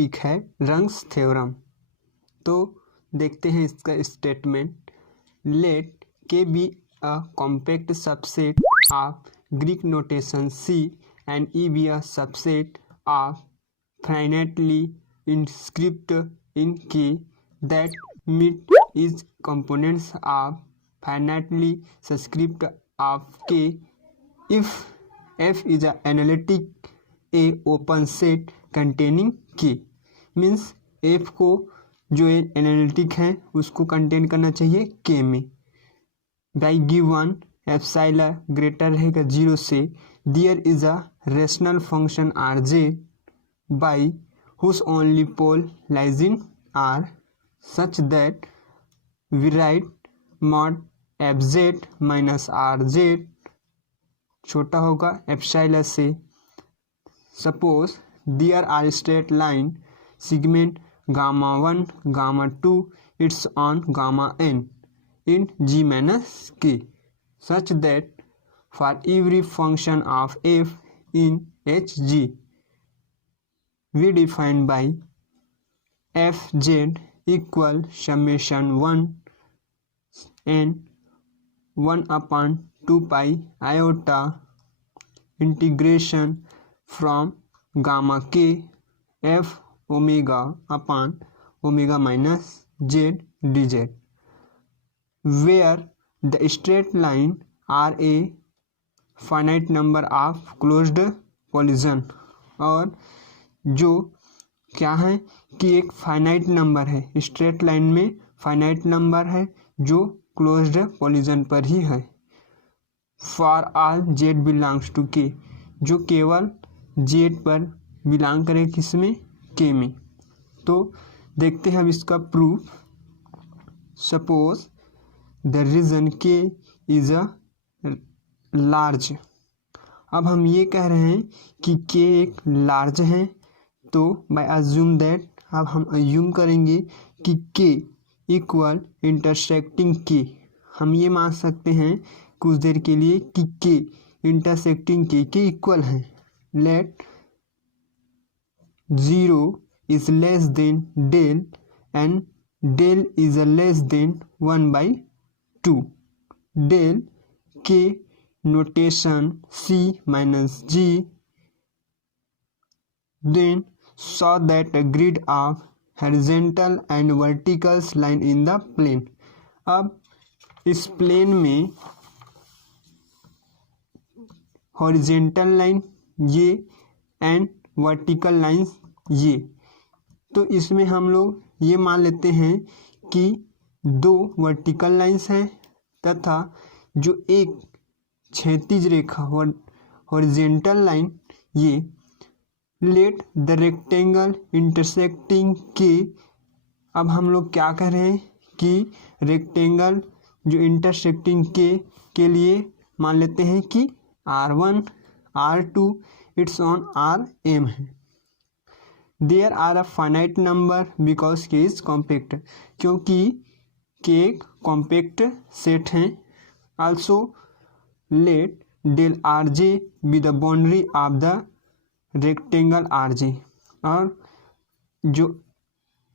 Topic है rungs theorem. तो देखते हैं इसका statement. Let K be a compact subset of Greek notation C and E be a subset of finitely inscript in K that meet is components of finitely subscript of K if F is an analytic A open set containing K। Means F को जो analytic है उसको contain करना चाहिए K में। By given epsilon greater रहेगा 0 से there is a rational function R J by whose only pole lies in R such that we write mod fz minus rz छोटा होगा एप्सिलॉन से। Suppose there are straight line segment gamma 1 gamma 2 it's on gamma n in g minus k such that for every function of f in hg we define by fz equal summation 1 and 1 upon 2 pi iota integration from gamma k f omega upon omega minus z dz where the straight line are a finite number of closed collision। और जो क्या है कि एक finite number है, straight line में finite number है जो क्लोज्ड कोलिजन पर ही है। For all Z belongs to K, जो केवल जेड पर बिलोंग करे किसमें, के में। तो देखते हैं अब इसका प्रूफ। सपोज द रीजन के इज अ लार्ज। अब हम ये कह रहे हैं कि के एक लार्ज है, तो बाय अज्यूम दैट अब हम अज्यूम करेंगे कि के इक्वल इंटरसेक्टिंग के। हम ये मान सकते हैं कुछ देर के लिए कि के इंटरसेक्टिंग के इक्वल है। Let 0 is less than del and del is less than 1/2। Del के notation c minus g then saw that a grid of horizontal and vertical line in the plane। अब इस प्लेन में horizontal line ये and vertical lines ये, तो इसमें हम लोग ये मान लेते हैं कि 2 वर्टिकल लाइंस हैं तथा जो एक क्षैतिज रेखा हॉरिजेंटल लाइन ये। लेट द रेक्टेंगल इंटरसेक्टिंग के। अब हम लोग क्या कह रहे हैं कि रेक्टेंगल जो इंटरसेक्टिंग के लिए मान लेते हैं कि R1 R2 it's on RM है। There are a finite number because K is compact, क्योंकि के एक कॉम्पैक्ट सेट हैं। Also let del R J be the boundary of the rectangle R J, और जो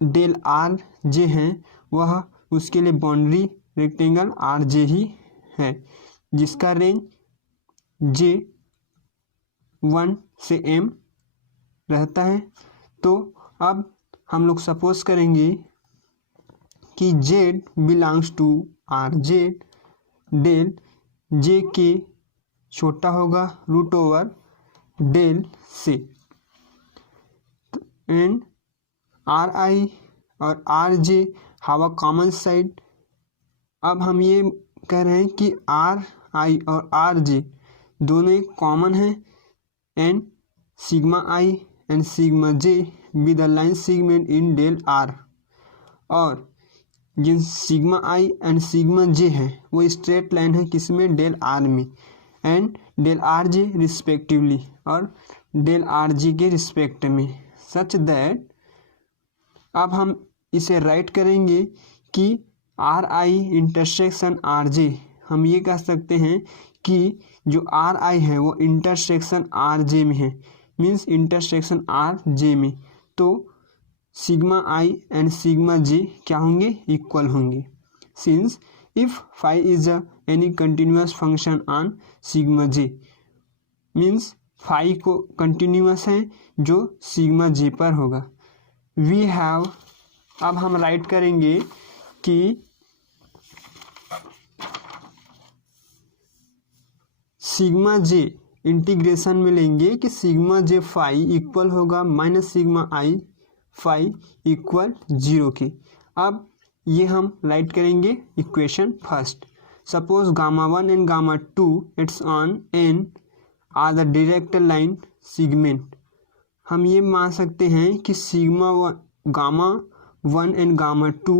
डेल आर जे हैं वह उसके लिए बाउंड्री रेक्टेंगल आर जे ही है, जिसका रेंज जे 1 से m रहता है। तो अब हम लोग सपोज करेंगे कि z belongs to R J, डेल जे के छोटा होगा √ डेल से, एंड आर आई और R J have a common side. अब हम ये कह रहे हैं कि आर आई और आर जे दोनों एक कॉमन है, and sigma I and sigma J be the line segment in del R. और जिन sigma I and sigma J है वो स्ट्रेट लाइन है किसमें, डेल आर में, and del R J respectively और डेल आर जी के रिस्पेक्ट में। सच दैट अब हम इसे राइट करेंगे कि are I intersection R J. हम ये कह सकते हैं कि जो आर आई है वो इंटरसेक्शन आर जे में है, मीन्स इंटरसेक्शन आर जे में। तो sigma I and sigma J क्या होंगे, इक्वल होंगे। Since if phi is any continuous function on sigma J, means phi को कंटिन्यूअस है जो सिग्मा जे पर होगा। वी हैव, अब हम राइट करेंगे कि सिग्मा जे इंटीग्रेशन में लेंगे कि सिग्मा जे फाई इक्वल होगा minus sigma I phi equal 0 के। अब ये हम राइट करेंगे equation first. Suppose gamma 1 and gamma 2 it's on N R the direct line segment. हम ये मान सकते हैं कि gamma 1 and gamma 2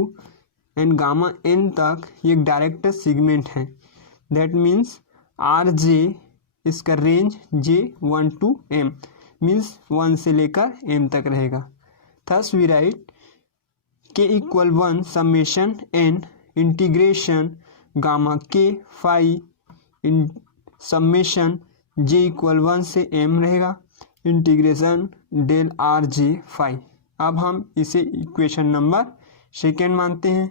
and gamma n तक ये डायरेक्ट सेगमेंट है। दैट मीन्स आर जे, इसका range J 1 to m, means 1 से लेकर m तक रहेगा। Thus we write k equal 1 summation n integration gamma k phi in summation j equal 1 से m रहेगा integration del R J phi. अब हम इसे इक्वेशन नंबर सेकेंड मानते हैं,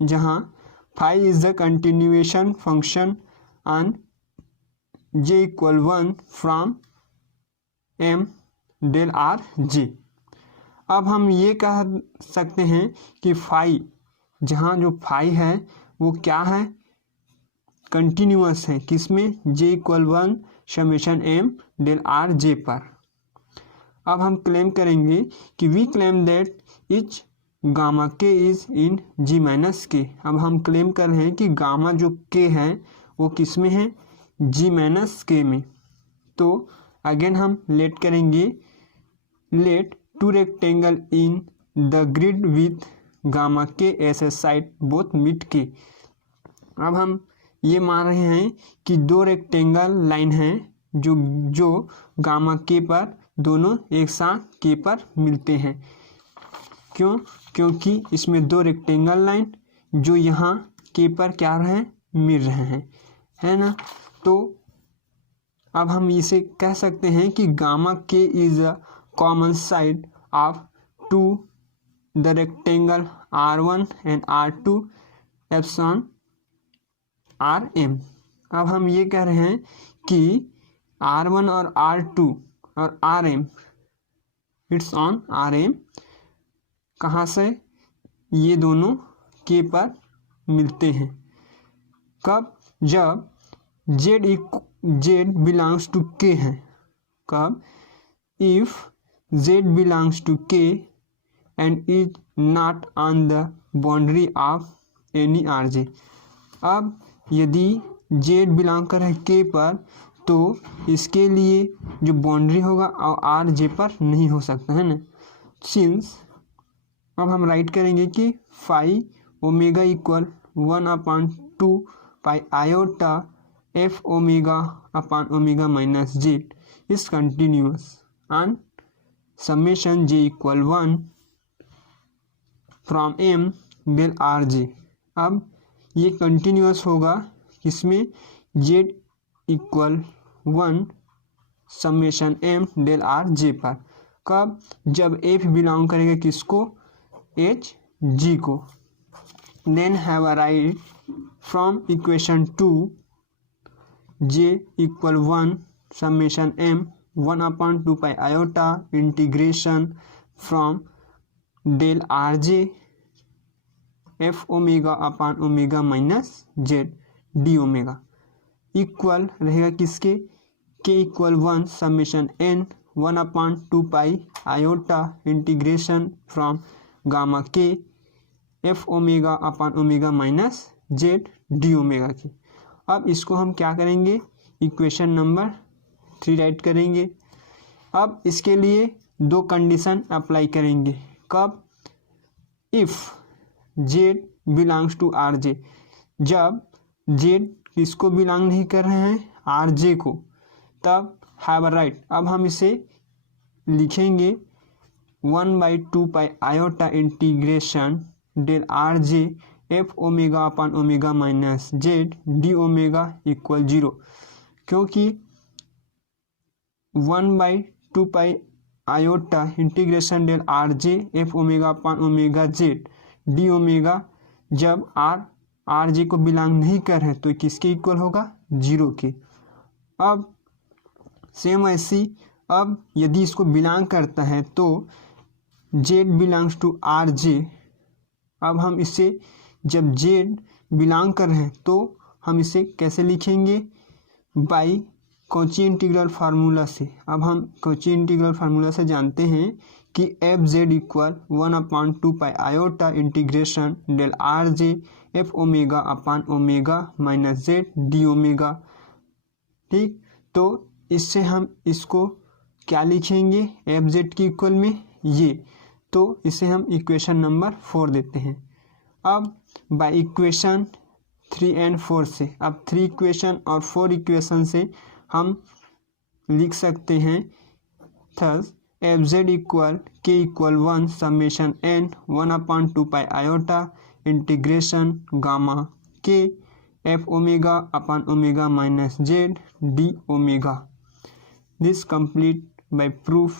जहाँ phi is the continuation function on j equal 1 from m del R J. अब हम ये कह सकते हैं कि फाई, जहाँ जो फाई है वो क्या है, कंटिन्यूअस है, किसमें, j equal 1 summation m del R J पर। अब हम क्लेम करेंगे कि we claim that each gamma k is in g minus K. अब हम क्लेम कर रहे हैं कि गामा जो k है वो किस में है, g माइनस के में। तो अगेन हम लेट करेंगे, let to rectangle in the grid with gamma के S A side both meet के। अब हम ये मान रहे हैं कि दो रेक्टेंगल लाइन हैं जो गामा के पर दोनों एक साथ के पर मिलते हैं। क्यों, क्योंकि इसमें दो रेक्टेंगल लाइन जो यहाँ के पर क्या रहे, मिल रहे हैं, है ना। तो अब हम इसे कह सकते हैं कि gamma K is a common side of two the rectangle R1 and R2 epsilon RM। अब हम ये कह रहे हैं कि R1 और R2 और RM इट्स ऑन RM कहाँ से, ये दोनों के पर मिलते हैं। कब, जब Z बिलोंग्स टू K है। कब, if Z belongs to K and is not on the boundary of any RJ। अब यदि Z बिलोंग कर है K पर तो इसके लिए जो बाउंड्री होगा और RJ पर नहीं हो सकता, है ना। सिंस अब हम राइट करेंगे कि phi omega equal 1/2 pi iota f omega upon omega minus Z is continuous on summation j equal 1 from m del R J. अब ये कंटिन्यूअस होगा किसमें, z equal 1 summation m del R J पर। कब, जब f belong करेगा किसको, h g को। Then have a write from equation 2 j equal 1 summation m 1/2 pi iota integration from del R J f omega upon omega minus Z D omega equal रहेगा किसके, k equal 1 summation n 1/2 pi iota integration from gamma K f omega upon omega minus Z D omega की। अब इसको हम क्या करेंगे, equation number 3 right करेंगे। अब इसके लिए दो कंडीशन अप्लाई करेंगे। कब, if z belongs to R J, जब z किसको बिलोंग नहीं कर रहे हैं, आर जे को, तब हैव अ राइट। अब हम इसे लिखेंगे 1/2 pi iota integration del R J F omega upon omega minus Z D omega equal 0, क्योंकि 1/2 pi iota integration del R J F omega upon omega Z D omega, जब R J को belong नहीं कर रहे तो किसके equal होगा, 0 के। अब सेम ऐसी, अब यदि इसको बिलोंग करता है तो Z belongs to R J. अब हम इसे, जब जेड बिलोंग कर रहे हैं तो हम इसे कैसे लिखेंगे, बाई कॉची इंटीग्रल फार्मूला से। अब हम कॉची इंटीग्रल फार्मूला से जानते हैं कि F Z equal 1/2 iota integration del R J F omega upon omega minus Z D omega. ठीक, तो इससे हम इसको क्या लिखेंगे, एफ जेड की इक्वल में ये, तो इसे हम इक्वेशन नंबर 4 देते हैं। अब बाय इक्वेशन 3 और 4 से, अब 3 इक्वेशन और 4 इक्वेशन से हम लिख सकते हैं thus F Z equal k equal 1 summation n 1/2 iota integration gamma k F omega upon omega minus Z D omega. This complete my proof.